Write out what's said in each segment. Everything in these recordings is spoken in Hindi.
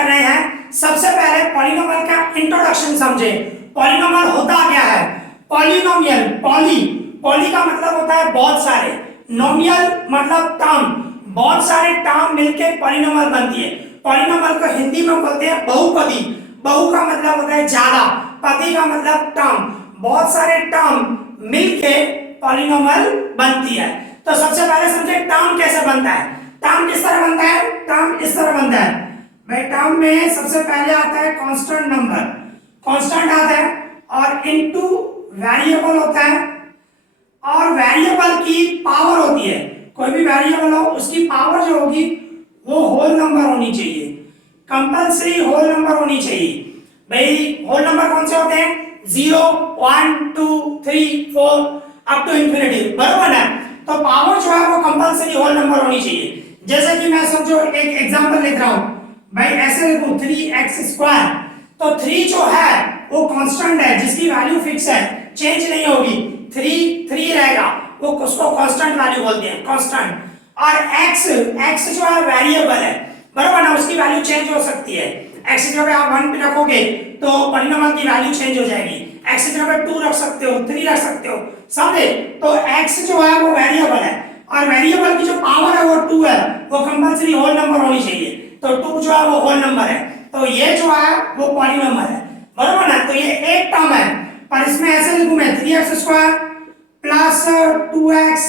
कर रहे हैं, सबसे पहले पॉलिनोमियल का इंट्रोडक्शन समझे। पॉलिनोमियल होता क्या है? पॉलिनोमियल, पॉली का मतलब होता है बहुत सारे, नोमियल मतलब टर्म, बहुत सारे टर्म मिलके पॉलिनोमियल बनती है। पॉलिनोमियल को हिंदी में बोलते हैं बहुपदी। बहु का मतलब होता है ज्यादा, पति का मतलब टर्म, बहुत सारे टर्म मिलके पॉलिनोमियल बनती है। तो सबसे पहले समझे टर्म कैसे बनता है। टर्म किस तरह बनता है? टर्म इस तरह बनता है भाई। टर्म में सबसे पहले आता है कांस्टेंट नंबर, कांस्टेंट आता है, और इनटू वेरिएबल होता है, और वेरिएबल की पावर होती है। कोई भी वेरिएबल हो उसकी पावर जो होगी वो होल नंबर होनी चाहिए, कंपल्सरी होल नंबर होनी चाहिए। भाई होल नंबर कौन से होते हैं? 0 1 2 3 4 अप टू इंफिनिटी, बराबर है। तो पावर जो है वो कंपल्सरी होल नंबर होनी चाहिए। जैसे कि मैं समझो एक एग्जांपल लिख रहा हूं भाई, ऐसे लिखूं 3x²। तो 3 जो है वो कांस्टेंट है जिसकी वैल्यू फिक्स है, चेंज नहीं होगी। 3 रहेगा, वो उसको कांस्टेंट वैल्यू बोलते हैं, कांस्टेंट। और x जो है वेरिएबल है, बराबर ना, उसकी वैल्यू चेंज हो सकती है। x की जगह आप 1 पे रखोगे तो पॉलिनोमियल की वैल्यू चेंज हो जाएगी। x की जगह 2 रख सकते हो, 3 रख सकते हो, समझे? तो x जो है वो वेरिएबल है, और वेरिएबल की जो पावर है वो 2 है, वो कंपल्सरी होल नंबर होनी चाहिए। तो 2 जो है वो होल नंबर है, तो ये जो है वो पॉलिनोमियल है, बराबर ना। तो ये एक टर्म है, पर इसमें ऐसे लिखूं मैं 3x² प्लस 2x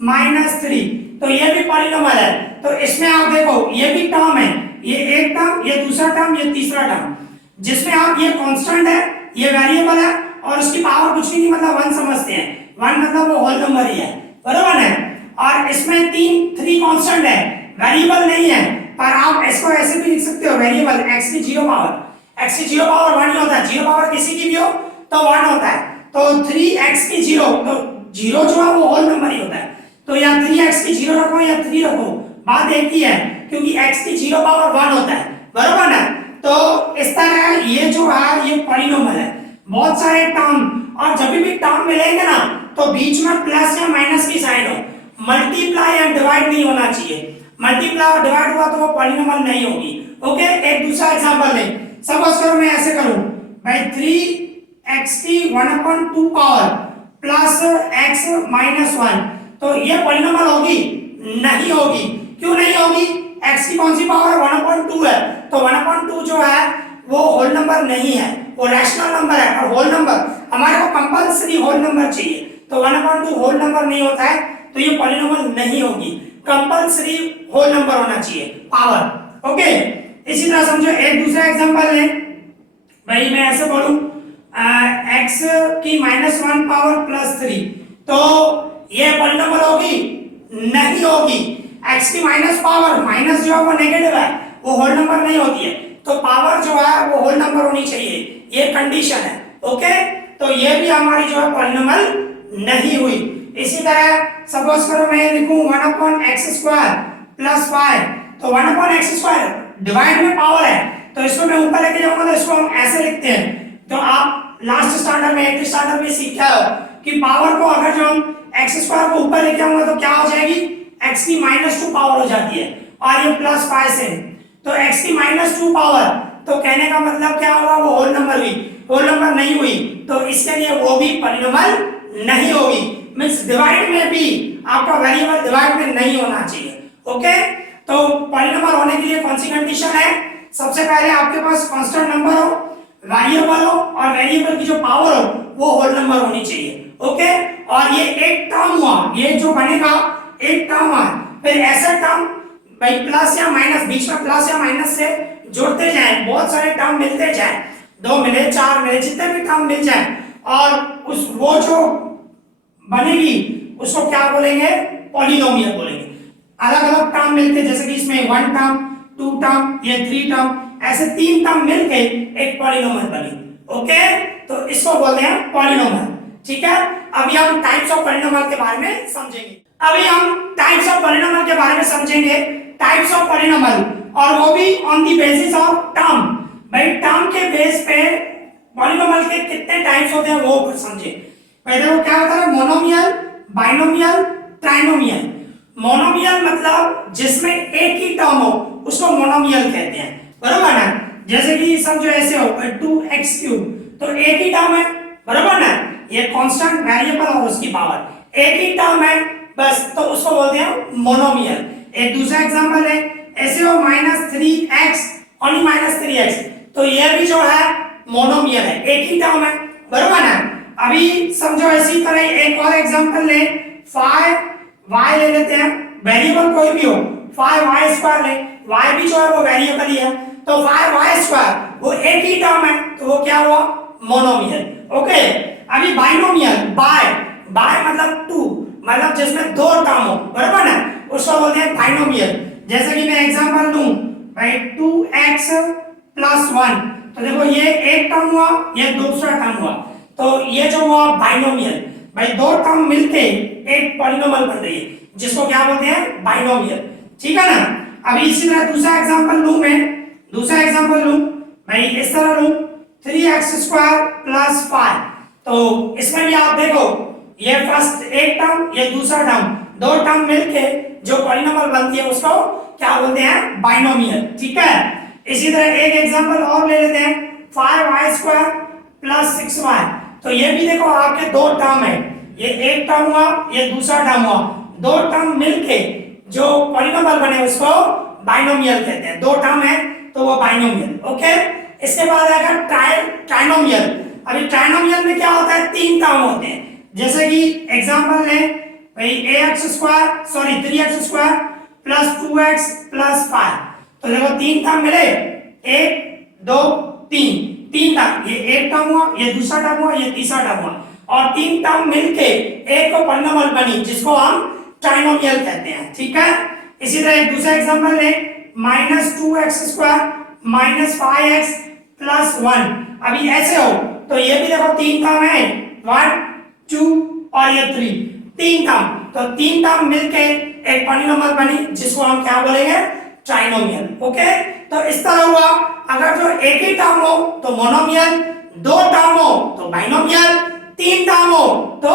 माइनस 3, तो ये भी पॉलिनोमियल है। तो इसमें आप देखो ये भी टर्म है, ये एक टर्म, ये दूसरा टर्म, ये तीसरा टर्म, जिसमें आप ये कांस्टेंट है, ये वेरिएबल है, और उसकी पावर कुछ नहीं मतलब 1 समझते हैं। 1 मतलब वो होल नंबर ही है, बराबर है। और इसमें 3 कांस्टेंट है, वेरिएबल नहीं है, पर आप इसको ऐसे भी लिख सकते हो, वेरिएबल x की 0 पावर, x की 0 पावर 1 ही होता है, 0 पावर किसी की भी हो तो 1 होता है। तो 3x की 0, तो 0 जो है वो होल नंबर ही होता है। तो या 3x की 0 रखो या 3 रखो, बात एक ही है, क्योंकि x की 0 पावर 1 होता है, बराबर ना। तो इस तरह ये जो है ये पॉलिनोमियल है, बहुत सारे टर्म, और जब भी टर्म मिलेंगे ना तो बीच में प्लस या माइनस की साइन हो, मल्टीप्लाई एंड डिवाइड नहीं होना चाहिए। मल्टीप्लाई और डिवाइड हुआ तो वो पॉलिनोमियल नहीं होगी। ओके, एक दूसरा एग्जांपल ले, सपोज करो मैं ऐसे करूं भाई 3x की 1/2 पावर प्लस x माइनस 1, तो ये पॉलिनोमियल होगी? नहीं होगी। क्यों नहीं होगी? x की कौन सी पावर? 1/2 है, तो 1/2 जो है वो होल नंबर नहीं है, वो रैशनल नंबर है। और होल नंबर हमारे को कंपल्सरी होल नंबर चाहिए, तो 1/2 होल नंबर नहीं होता है, तो ये पॉलिनोमियल नहीं होगी, कंपल्सरी होल नंबर होना चाहिए, पावर। ओके, इसी तरह समझो एक दूसरा एग्जांपल ले भाई, मैं ऐसे बोलूं x की -1 पावर प्लस 3, तो ये पॉलिनोमियल होगी? नहीं होगी। x की माइनस पावर, माइनस जो है वो नेगेटिव है, वो होल नंबर नहीं होती है, तो पावर जो है वो होल नंबर होनी चाहिए, ये कंडीशन है। ओके, तो ये भी हमारी जो है पॉलिनोमियल नहीं हुई। इसी तरह सपोज करो मैं लिखूं 1/x² प्लस 5, तो 1/x² डिवाइड में पावर है, तो इसको मैं ऊपर लेके जाऊंगा तो इसको हम ऐसे लिखते हैं। तो आप लास्ट स्टैंडर्ड में, 8th स्टैंडर्ड में सीखा हो कि पावर को अगर जो हम x² को ऊपर लेके आऊंगा तो क्या हो जाएगी? x की -2 पावर हो जाती है, और ये प्लस 5 से, तो x की -2 पावर, तो कहने का मतलब क्या हुआ? वो होल नंबर हुई, होल नंबर नहीं हुई, तो इसके लिए वो भी पॉलिनोमियल नहीं होगी। मींस डिवाइड में भी आपका वेरिएबल डिवाइड में नहीं होना चाहिए। ओके, तो पॉलिनोमियल होने के लिए कौन सी कंडीशन है? सबसे पहले आपके पास कांस्टेंट नंबर हो, वेरिएबल हो, और वेरिएबल की जो पावर हो वो होल नंबर होनी चाहिए। ओके, और ये एक टर्म हुआ, ये जो बनेगा एक टर्म है। फिर ऐसा टर्म भाई प्लस या माइनस, बीच में प्लस या माइनस से जोड़ते जाएं, बहुत सारे टर्म मिलते जाएं, 2 मिले, 4 मिले, जितने भी टर्म मिल जाएं, और उस वो जो बनेगी उसको क्या बोलेंगे? पॉलिनोमियल बोलेंगे। अलग अलग टर्म मिलते, जैसे कि इसमें 1 टर्म, 2 टर्म, ये 3 टर्म, ऐसे 3 टर्म मिलके एक पॉलिनोमियल बनी। ओके, तो इसको बोलते हैं पॉलिनोमियल। ठीक है, अभी हम टाइप्स ऑफ पॉलिनोमियल के बारे में समझेंगे। टाइप्स ऑफ पॉलिनोमियल, और वो भी on the basis of term. भाई टर्म के बेस पे पॉलिनोमियल के कितने टाइप्स होते हैं वो समझे। पहले वो क्या होता है? Monomial, binomial, trinomial. मोनोमियल मतलब जिसमें एक ही टर्म हो उसको मोनोमियल कहते हैं, बरोबर ना। जैसे कि समझो ऐसे हो 2x³ तो एक ही टर्म है, बरोबर ना, ये कांस्टेंट वेरिएबल और उसकी पावर एक ही टर्म है बस, तो उसको बोलते हैं मोनोमियल। एक दूसरा एग्जांपल है, ऐसे हो -3x ओनली -3x, तो ये भी जो है मोनोमियल है, एक ही टर्म है, बरोबर ना। अभी समझो इसी तरह एक और एग्जांपल ले, 5y ले लेते हैं, वेरिएबल कोई भी हो, 5y² ले, y भी जो है वो वेरिएबल ही है, तो 5y² वो एक ही टर्म है, तो वो क्या हुआ, मोनोमियल। ओके, अभी बाइनोमियल, बाय मतलब 2, मतलब जिसमें दो टर्म हो, बराबर ना, उसको बोलते हैं बाइनोमियल। जैसे कि मैं एग्जांपल लूं भाई 2x + 1, तो देखो ये एक टर्म हुआ, ये दूसरा टर्म हुआ, तो ये जो हुआ बाइनोमियल। भाई दो टर्म मिलके एक पॉलिनोमियल बन रही है, जिसको क्या बोलते हैं, बाइनोमियल, ठीक है ना। अभी इसी तरह दूसरा एग्जांपल लूं मैं, दूसरा एग्जांपल लूं भाई इस तरह लूं 3x² + 5, तो इसमें भी आप देखो ये फर्स्ट एक टर्म, ये दूसरा टर्म, दो टर्म मिलके जो पॉलिनोमियल बनती है उसको क्या बोलते हैं, बाइनोमियल, ठीक है। इसी तरह एक एग्जांपल और ले लेते हैं 5y² + 6y, तो ये भी देखो आपके दो टर्म है, ये एक टर्म हुआ, ये दूसरा टर्म हुआ, दो टर्म मिलके जो पॉलिनोमियल बने उसको बाइनोमियल कहते हैं, दो टर्म है तो वो बाइनोमियल। ओके, इसके बाद आएगा ट्राइनोमियल। अभी ट्राइनोमियल में क्या होता है, तीन टर्म होते हैं, जैसे कि एग्जांपल ले भाई 3x² + 2x + 5, तो देखो तीन टर्म मिले, 1 2 3, तीन टर्म, ये एक टर्म हुआ, ये दूसरा टर्म हुआ, ये तीसरा टर्म हुआ, और तीन टर्म मिलके एक को पॉलिनोमियल बनी जिसको हम ट्राइनोमियल कहते हैं, ठीक है। इसी तरह एक दूसरा एग्जांपल ले -2x² - 5x + 1, अभी ऐसे हो तो ये भी देखो तीन टर्म है, 1 2 और ये 3, तीन टर्म, तो तीन टर्म मिलके एक पॉलिनोमियल बनी जिसको हम क्या बोलेंगे, ट्राइनोमियल। ओके, तो इस तरह हुआ, अगर जो एक ही टर्म हो तो मोनोमियल, दो टर्म हो तो बाइनोमियल, तीन टर्म हो तो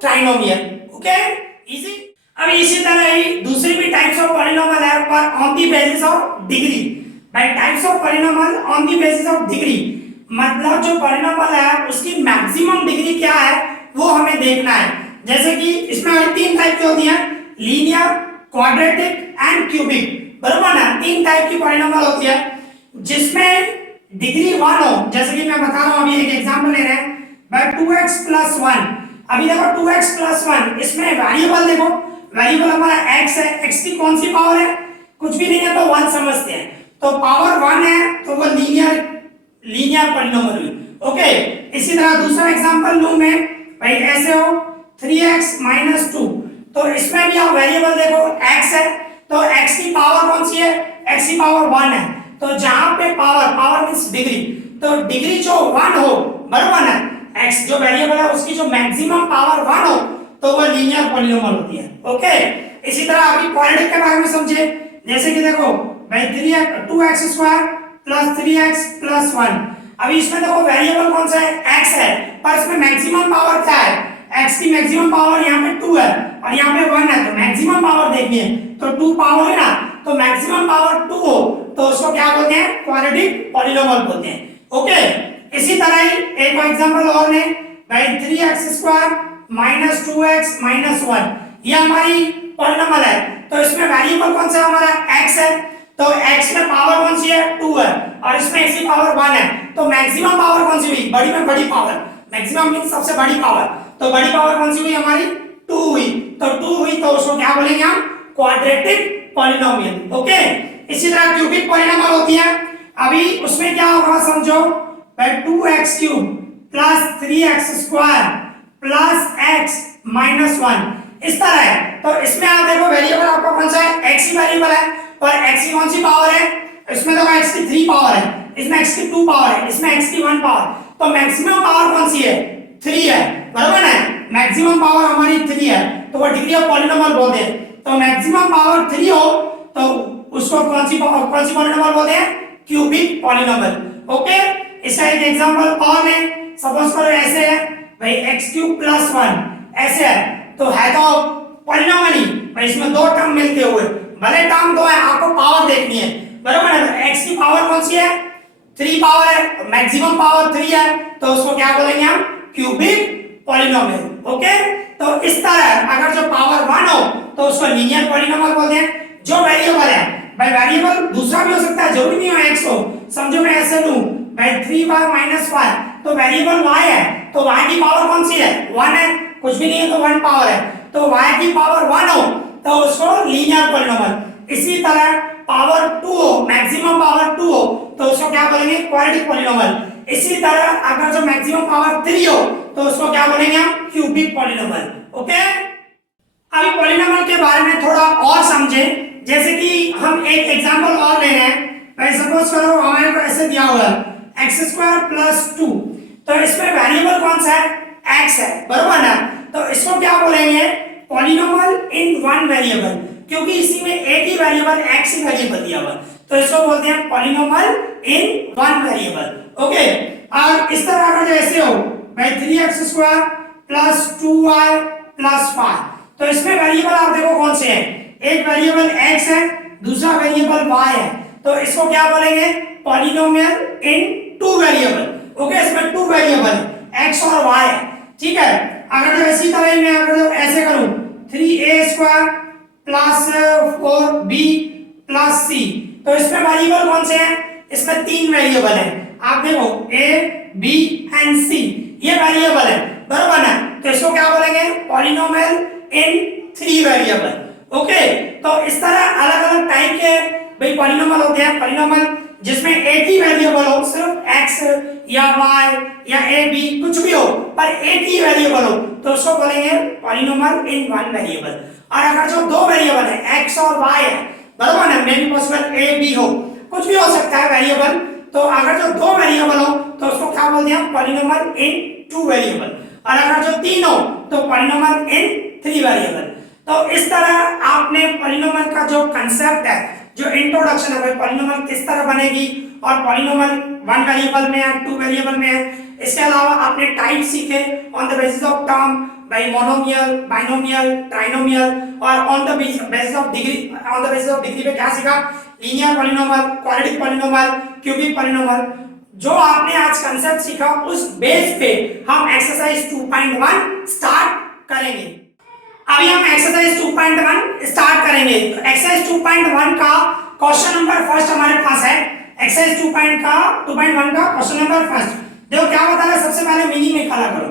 ट्राइनोमियल। Okay, easy. अब इसी तरह ही दूसरी भी टाइप्स ऑफ पॉलिनोमियल है पर on the basis of degree. By types of polynomial on the basis of degree, मतलब जो पॉलिनोमियल है उसकी मैक्सिमम डिग्री क्या है वो हमें देखना है। जैसे कि इसमें तीन टाइप की होती हैं, लीनियर, क्वाड्रेटिक एंड क्यूबिक, बराबर ना, तीन टाइप की पॉलिनोमियल होती है जिसमें डिग्री 1 हो। जैसे कि मैं बता रहा हूं, अभी एक एग्जांपल ले रहे हैं, बाय 2x + 1, अभी देखो 2x + 1, इसमें वेरिएबल देखो, वेरिएबल हमारा x है, x की कौन सी पावर है, कुछ भी नहीं है तो 1 समझते हैं, तो पावर 1 है तो वो लीनियर पॉलिनोमियल हुई। ओके, इसी तरह दूसरा एग्जांपल लूं मैं भाई ऐसे हो 3x - 2, तो इसमें भी आप वेरिएबल देखो x है, तो x की पावर कौन सी है, x की पावर 1 है, तो जहां पे पावर मींस डिग्री, तो डिग्री जो 1 हो, बराबर है, x जो वेरिएबल है उसकी जो मैक्सिमम पावर 1 हो तो वो लीनियर पॉलिनोमियल होती है। ओके, इसी तरह अभी क्वाड्रेटिक के बारे में समझे, जैसे कि देखो भाई 2x² + 3x + 1, अभी इसमें देखो वेरिएबल कौन सा है, x है, पर इसमें मैक्सिमम पावर क्या है, x की मैक्सिमम पावर यहाँ पे 2 है और यहाँ पे 1 है, तो मैक्सिमम पावर देखनी है, तो 2 पावर है ना, तो मैक्सिमम पावर 2 हो तो उसको क्या बोलते हैं, क्वाड्रेटिक पॉलिनोमियल बोलते हैं। ओके, इसी तरह ही एक एग्जांपल और ले भाई 3x² - 2x - 1, ये हमारी पॉलिनोमियल है, तो इसमें वेरिएबल कौन सा हमारा x है, तो x में पावर कौन सी है, 2 है, और इसमें x की पावर 1 है, तो मैक्सिमम पावर कौन सी हुई, बड़ी में बड़ी पावर, मैक्सिमम मींस सबसे बड़ी पावर, तो बड़ी पावर कौन सी हुई हमारी, 2 हुई, तो 2 हुई तो उसको क्या बोलेंगे हम, क्वाड्रेटिक पॉलिनोमियल। ओके, इसी तरह क्यूबिक पॉलिनोमियल होती है, अभी उसमें क्या होगा समझो, 2x³ + 3x² + x - 1, इस तरह है, तो इसमें आप देखो वेरिएबल आपका कौन सा है, x ही वेरिएबल है, और x की कौन सी पावर है, इसमें देखो x की 3 पावर है, इसमें x की 2 पावर है, इसमें x की 1 पावर, तो मैक्सिमम पावर कौन सी है, 3 है, बराबर है, मैक्सिमम पावर हमारी 3 है, तो वो डिग्री ऑफ पॉलिनोमियल बोलते हैं, तो मैक्सिमम पावर 3 हो तो उसको कौन सी पॉलिनोमियल बोलते हैं, क्यूबिक पॉलिनोमियल। ओके, इसका एक एग्जांपल और है, सपोज करो ऐसे है भाई x³ + 1, ऐसे है, तो है तो पॉलिनोमियल ही, भाई इसमें दो टर्म मिलते हुए, भले टर्म दो है, आपको पावर देखनी है, बराबर है। x की पावर कौन सी है, 3 पावर है, मैक्सिमम पावर 3 है, तो उसको क्या बोलेंगे हम, क्यूबिक पॉलिनोमियल। ओके, तो इस तरह अगर जो पावर 1 हो तो उसको लीनियर पॉलिनोमियल बोलते हैं। जो वेरिएबल है, भाई वेरिएबल दूसरा भी हो सकता है, जरूरी नहीं हो x हो, समझो मैं ऐसे लूं भाई 3y - 5, तो वेरिएबल y है, तो y की पावर कौन सी है, 1 है, कुछ भी नहीं है तो 1 पावर है, तो y की पावर 1 हो तो उसको लीनियर पॉलिनोमियल। इसी तरह पावर 2 हो, मैक्सिमम पावर 2 हो तो उसको क्या बोलेंगे, क्वाड्रेटिक पॉलिनोमियल। इसी तरह अगर जो मैक्सिमम पावर 3 हो तो उसको क्या बोलेंगे हम, क्यूबिक पॉलिनोमियल। ओके, अभी पॉलिनोमियल के बारे में थोड़ा और समझें। जैसे कि हम एक एग्जांपल और ले रहे हैं, भाई सपोज करो हमारे को ऐसे दिया हुआ है x² + 2, तो इसमें वेरिएबल कौन सा है, x है, बराबर ना। तो इसको क्या बोलेंगे, पॉलिनोमियल इन वन वेरिएबल, क्योंकि इसी में एक ही वेरिएबल x ही वेरिएबल दिया हुआ है, तो इसको बोलते हैं polynomial in one variable. Okay, और इस तरह अगर जैसे हो भाई 3x² + 2y + 5, तो इसमें वेरिएबल आप देखो कौन से हैं, एक वेरिएबल x है, दूसरा वेरिएबल y है, तो इसको क्या बोलेंगे, पॉलिनोमियल इन टू वेरिएबल। ओके, इसमें टू वेरिएबल है, x और y है, ठीक है। अगर जो इसी तरह मैं अगर ऐसे करूं 3a² + 4b + c, तो इसमें वेरिएबल कौन से हैं, इसमें तीन वेरिएबल हैं, आप देखो a b एंड c, ये वेरिएबल है, बराबर ना। तो इसको क्या बोलेंगे, polynomial in three variable. Okay, तो इस तरह अलग अलग टाइप के भाई पॉलिनोमियल होते हैं। पॉलिनोमियल जिसमें एक ही वेरिएबल हो, सिर्फ x या y या a b कुछ भी हो, पर एक ही वेरिएबल हो, तो उसको बोलेंगे पॉलिनोमियल इन वन वेरिएबल। और अगर जो दो वेरिएबल है x और y है, बराबर ना, may be possible a b हो, कुछ भी हो सकता है वेरिएबल, तो अगर जो दो वेरिएबल हो तो उसको क्या बोलते हैं, पॉलिनोमियल इन टू वेरिएबल। और अगर जो तीन हो तो पॉलिनोमियल इन थ्री वेरिएबल। तो इस तरह आपने पॉलिनोमियल का जो कांसेप्ट है, जो इंट्रोडक्शन है, भाई पॉलिनोमियल किस तरह बनेगी और पॉलिनोमियल वन वेरिएबल में है, टू वेरिएबल में है। इसके अलावा आपने टाइप सीखे on the basis of term, भाई मोनोमियल, बाइनोमियल, ट्राइनोमियल, और on the basis of degree पे क्या सीखा, linear polynomial, quadratic polynomial, cubic polynomial. जो आपने आज कांसेप्ट सीखा उस बेस पे हम एक्सरसाइज 2.1 स्टार्ट करेंगे। अभी हम एक्सरसाइज 2.1 स्टार्ट करेंगे। तो एक्सरसाइज 2.1 का क्वेश्चन नंबर फर्स्ट हमारे पास है। एक्सरसाइज 2.1 का क्वेश्चन नंबर फर्स्ट देखो क्या बता रहा है। सबसे पहले मीनिंग निकाला करो,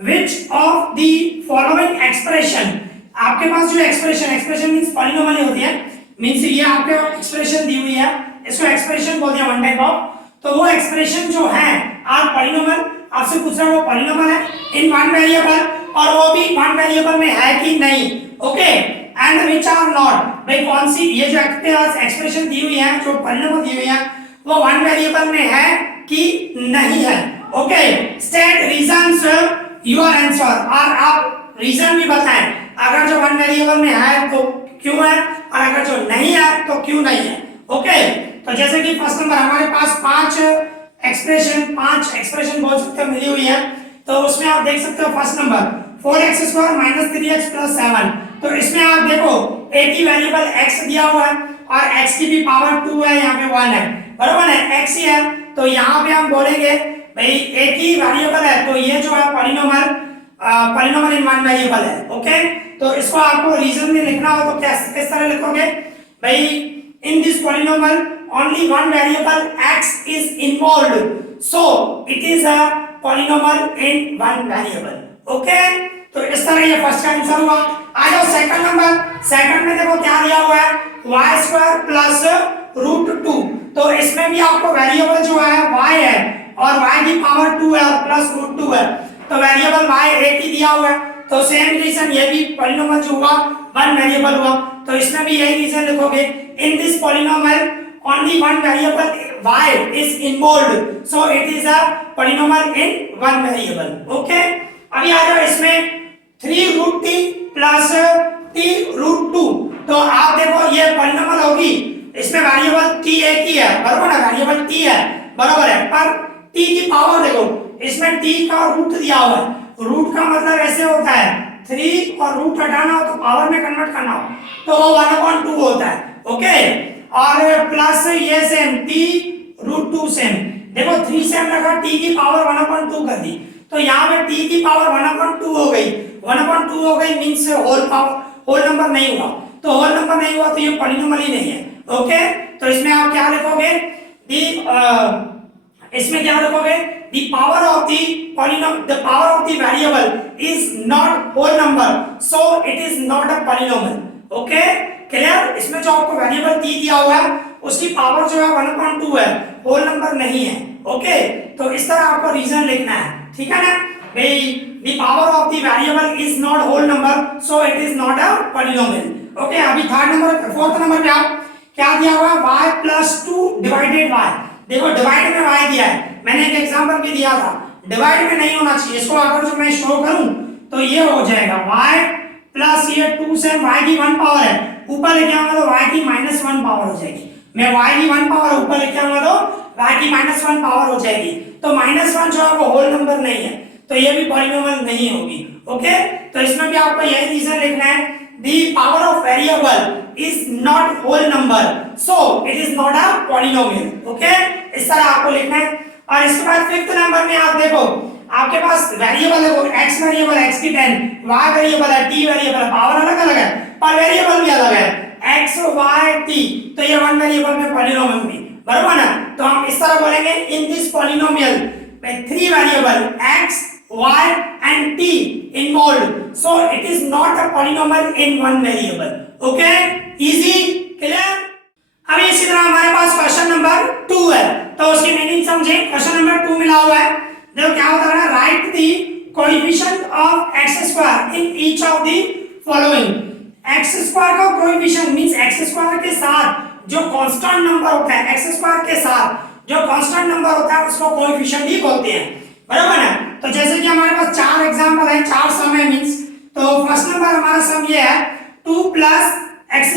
which of the following expression, आपके पास जो एक्सप्रेशन मींस पॉलिनोमियल होती है, मींस ये आपके एक्सप्रेशन दी हुई है, इसको एक्सप्रेशन बोलते हैं वन टाइप ऑफ। तो वो एक्सप्रेशन जो है आप पॉलिनोमियल, आपसे पूछ रहा वो पॉलिनोमियल है इन वन वेरिएबल, और वो भी वन वेरिएबल में है कि नहीं। Okay, and which are not, भाई कौन सी ये जो एक्सप्रेशन दी हुई है, जो पॉलिनोमियल दी हुई है, वो वन वेरिएबल में है कि नहीं है। Okay, state reasons your answer, और आप रीजन भी बताएं, अगर जो वन वेरिएबल में है तो क्यों है, और अगर जो नहीं है तो क्यों नहीं है। ओके, तो जैसे कि फर्स्ट नंबर हमारे पास पांच एक्सप्रेशन बोल सकते हो मिली हुई है। तो उसमें आप देख सकते हो फर्स्ट नंबर 4x² - 3x + 7, तो इसमें आप देखो एक ही वेरिएबल x दिया हुआ है और x की भी पावर 2 है, यहाँ पे 1 है, बराबर है, x ही है, तो यहाँ पे हम बोलेंगे भाई एक ही वेरिएबल है, तो ये जो है पॉलिनोमियल इन वन वेरिएबल है। ओके, तो इसको आपको रीजन में लिखना हो तो किस तरह लिखोगे, भाई in this polynomial only one variable x is involved, so it is a polynomial in one variable. Okay, तो इस तरह ये फर्स्ट का आंसर हुआ। आ जाओ सेकंड नंबर। सेकंड में देखो क्या दिया हुआ है, y² + √2, तो इसमें भी आपको वेरिएबल जो है y है और y की पावर 2 है और प्लस √2 है, तो वेरिएबल y एक ही दिया हुआ है, तो सेम रीजन ये भी पॉलिनोमियल जो हुआ वन वेरिएबल हुआ, तो इसमें भी यही रीजन लिखोगे, in this polynomial only one variable y is involved, so it is a polynomial in one variable. Okay, अभी आ जाओ इसमें 3√t + t√2, तो आप देखो ये पॉलिनोमियल होगी, इसमें वेरिएबल t एक ही है, बराबर है, वेरिएबल t है, बराबर है, पर t की पावर देखो, इसमें t का रूट दिया हुआ है, रूट का मतलब ऐसे होता है 3 और रूट हटाना हो तो पावर में कन्वर्ट करना हो तो वो 1/2 होता है। ओके, और प्लस ये सेम t √2 सेम। देखो 3 सेम रखा, t की पावर 1/2 कर दी, तो यहाँ पे t की पावर 1/2 हो गई। 1/2 हो गई मींस होल नंबर नहीं हुआ, तो होल नंबर नहीं हुआ तो ये पॉलिनोमियल ही नहीं है। ओके, तो इसमें आप क्या लिखोगे, इसमें क्या लिखोगे, the power of the polynomial, the power of the variable is not whole number, so it is not a polynomial। Okay, clear. इसमें जो आपको वेरिएबल t दिया हुआ है उसकी पावर जो है 1/2 है, होल नंबर नहीं है। ओके, तो इस तरह आपको रीजन लिखना है, ठीक है ना भाई। the power of the variable is not whole number, so it is not a polynomial। Okay, अभी फोर्थ नंबर पे आप क्या दिया हुआ है, y + 2 डिवाइडेड y। देखो डिवाइड में y दिया है, मैंने एक एग्जांपल भी दिया था, डिवाइड में नहीं होना चाहिए। इसको अगर जो मैं शो करूं तो ये हो जाएगा y प्लस ये 2 से y की 1 पावर है, ऊपर लेके आऊंगा तो y की -1 पावर हो जाएगी। मैं y की 1 पावर ऊपर लेके आऊंगा तो y की -1 पावर हो जाएगी, तो -1 जो है वो होल नंबर नहीं है, तो ये भी पॉलिनोमियल नहीं होगी। ओके, तो इसमें भी आपको यही रीजन लिखना है, the power of variable is not whole number, so it is not a polynomial। Okay, इस तरह आपको लिखना है। और इसके बाद फिफ्थ नंबर में आप देखो, आपके पास वेरिएबल है, x वेरिएबल x की 10, y वेरिएबल है, t वेरिएबल है, पावर अलग अलग है पर वेरिएबल भी अलग है, x y t, तो ये वन वेरिएबल में पॉलिनोमियल भी बराबर ना। तो हम इस तरह बोलेंगे, in this polynomial with 3 variable x y and t involved, so it is not a polynomial in one variable। okay, easy, clear। अभी इसी तरह हमारे पास क्वेश्चन नंबर 2 है, तो उसकी मीनिंग समझे। क्वेश्चन नंबर 2 मिला हुआ है, देखो क्या होता है, right the coefficient of x² in each of the following. x² का कोएफिशिएंट मींस x² के साथ जो कांस्टेंट नंबर होता है, x² के साथ जो कांस्टेंट नंबर होता है उसको कोएफिशिएंट ही बोलते हैं, बराबर ना। तो जैसे कि हमारे पास 4 एग्जांपल है, 4 सम है मींस, तो फर्स्ट नंबर हमारा सम ये है 2 + x²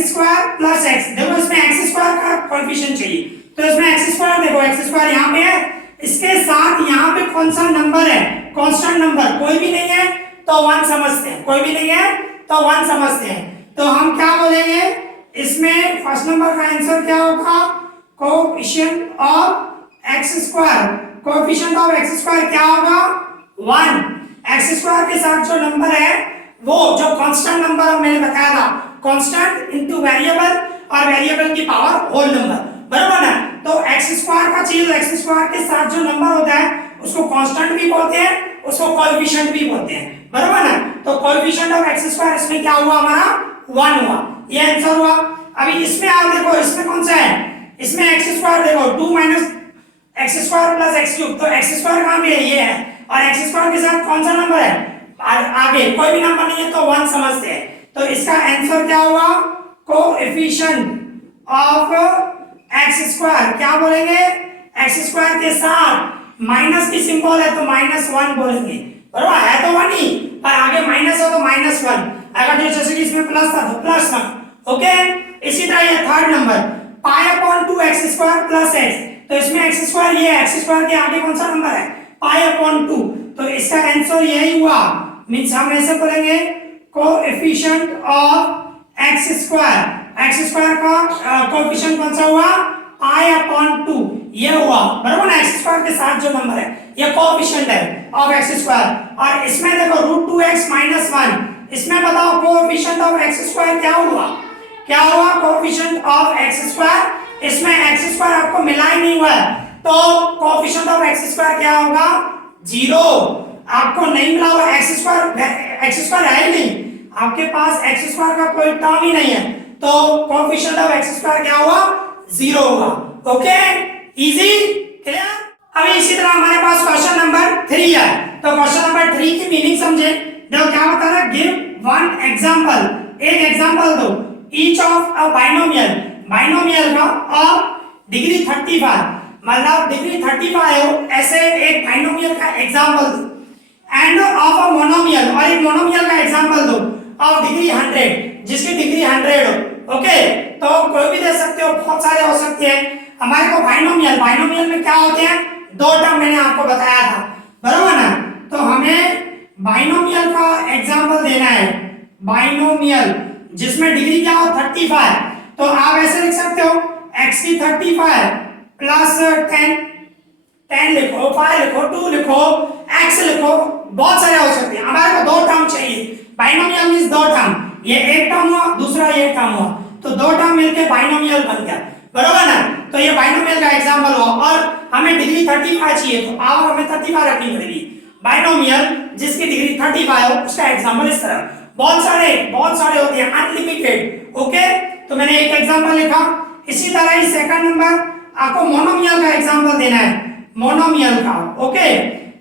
+ x। देखो इसमें x² का कोएफिशिएंट चाहिए, तो इसमें x² देखो, x² यहाँ पे है, इसके साथ यहाँ पे कौन सा नंबर है, कांस्टेंट नंबर कोई भी नहीं है तो 1 समझते हैं, कोई भी नहीं है तो 1 समझते हैं। तो हम क्या बोलेंगे, इसमें फर्स्ट नंबर का आंसर क्या होगा, coefficient of x², coefficient of x² क्या होगा 1। x² के साथ जो नंबर है वो जो कांस्टेंट नंबर मैंने बताया था, कांस्टेंट इनटू वेरिएबल और वेरिएबल की पावर होल नंबर, बराबर ना। तो x² का चीज, x² के साथ जो नंबर होता है उसको कांस्टेंट भी बोलते हैं, उसको कोएफिशिएंट भी बोलते हैं, बराबर ना। तो कोएफिशिएंट ऑफ x² इसमें क्या हुआ हमारा 1 हुआ, ये आंसर हुआ। अभी इसमें आप देखो, इसमें कौन सा है, इसमें x² देखो 2 - x² + x³, तो x² कहां पे है, ये है, और x² के साथ कौन सा नंबर है आगे, कोई भी नंबर नहीं है तो 1 समझते हैं। तो इसका आंसर क्या हुआ, कोएफिशिएंट ऑफ x², क्या बोलेंगे, x² के साथ माइनस की सिंबल है तो -1 बोलेंगे, बराबर है तो 1 ही, पर आगे माइनस हो तो -1, अगर जो जैसे कि इसमें प्लस था तो +1। ओके, इसी तरह ये थर्ड नंबर π/2 x² + x, तो इसमें x² ये है, x² के आगे कौन सा नंबर है π/2, तो इसका आंसर यही हुआ, मींस हम ऐसे बोलेंगे कोएफिशिएंट ऑफ x², x² का कोएफिशिएंट कौन सा हुआ π/2, ये हुआ, बराबर ना। x² के साथ जो नंबर है ये कोएफिशिएंट है ऑफ x², और इसमें देखो √2x - 1, इसमें बताओ कोएफिशिएंट ऑफ x² क्या हुआ, क्या हुआ कोएफिशिएंट ऑफ x², इसमें x² आपको मिला ही नहीं हुआ है, तो कोएफिशिएंट ऑफ x² क्या होगा 0, आपको नहीं मिला हुआ, x² है ही नहीं, आपके पास x² का कोई टर्म ही नहीं है, तो कोएफिशिएंट ऑफ x² क्या हुआ 0 हुआ। Okay, easy, clear. अभी इसी तरह हमारे पास क्वेश्चन नंबर 3 है, तो क्वेश्चन नंबर 3 की मीनिंग समझे। देखो क्या बता रहा है, गिव वन एग्जांपल, एक एग्जांपल दो, each of a binomial, binomial का ऑफ डिग्री 35, मतलब डिग्री 35 हो ऐसे एक बाइनोमियल का एग्जांपल दो, एंड ऑफ अ मोनोमियल, और एक मोनोमियल का एग्जांपल दो ऑफ डिग्री 100, जिसकी डिग्री 100 हो। ओके, तो कोई भी दे सकते हो, बहुत सारे हो सकते हैं। हमारे को बाइनोमियल, बाइनोमियल में क्या होते हैं, दो टर्म मैंने आपको बताया था, बराबर ना। तो हमें बाइनोमियल का एग्जांपल देना है, बाइनोमियल जिसमें डिग्री क्या हो 35, तो आप ऐसे लिख सकते हो x की 35 प्लस 10 लिखो, 5 लिखो, 2 लिखो, x लिखो, बहुत सारे हो सकते हैं। हमारे को दो टर्म चाहिए, बाइनोमियल मींस दो टर्म, ये एक टर्म हुआ, दूसरा ये टर्म हुआ, तो दो टर्म मिलके बाइनोमियल बन गया, बरोबर ना। तो ये बाइनोमियल का एग्जांपल हुआ और हमें डिग्री 35 चाहिए, तो पावर हमें 35 रखनी पड़ेगी। बाइनोमियल जिसकी डिग्री 35 हो उसका एग्जांपल इस तरह, बहुत सारे होते हैं, अनलिमिटेड। ओके, तो मैंने एक एग्जांपल लिखा। इसी तरह ही सेकंड नंबर आपको मोनोमियल का एग्जांपल देना है, मोनोमियल का। ओके,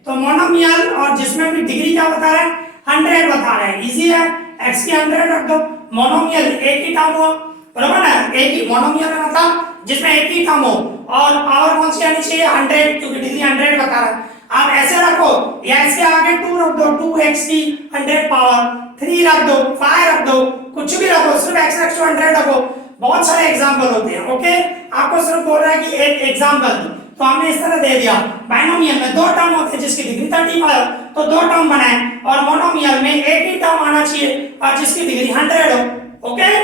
तो मोनोमियल और जिसमें भी डिग्री क्या बता रहा है 100 बता रहा है, इजी है, x की 100 रख दो। मोनोमियल एक ही टर्म हो, बराबर ना, एक ही मोनोमियल का मतलब जिसमें एक ही टर्म हो और पावर कौन सी आनी चाहिए 100, क्योंकि डिग्री 100 बता रहा है। आप ऐसे रखो या इसके आगे 2 रख दो, 2x की 100 पावर, 3 रख दो, 5 रख दो, कुछ भी रखो, सिर्फ x रख दो 100 रखो, बहुत सारे एग्जांपल होते हैं। ओके, आपको सिर्फ बोल रहा है कि एक एग्जांपल दो, तो हमने इस तरह दे दिया। बाइनोमियल में दो टर्म होते हैं जिसकी डिग्री 35 तो दो टर्म बनाए, और मोनोमियल में एक ही टर्म आना चाहिए और जिसकी डिग्री 100 हो। Okay,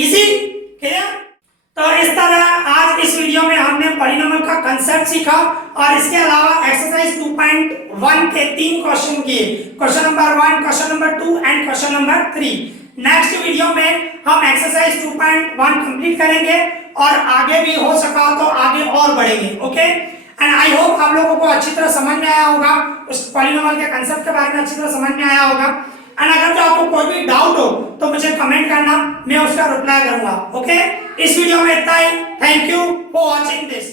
easy, clear. तो इस तरह आज इस वीडियो में हमने पॉलीनोमियल का कांसेप्ट सीखा और इसके अलावा एक्सरसाइज 2.1 के 3 क्वेश्चन किए, question number 1, question number 2 and question number 3। Next video में हम एक्सरसाइज 2.1 कंप्लीट करेंगे और आगे भी हो सका तो आगे और बढ़ेंगे। ओके, एंड आई होप आप लोगों को अच्छी तरह समझ में आया होगा, उस पॉलीनोमियल के कांसेप्ट के बारे में अच्छी तरह समझ में आया होगा। एंड अगर जो आपको कोई भी डाउट हो तो मुझे कमेंट करना, मैं उसका रिप्लाई करूंगा। ओके, इस वीडियो में इतना ही। Thank you for watching this.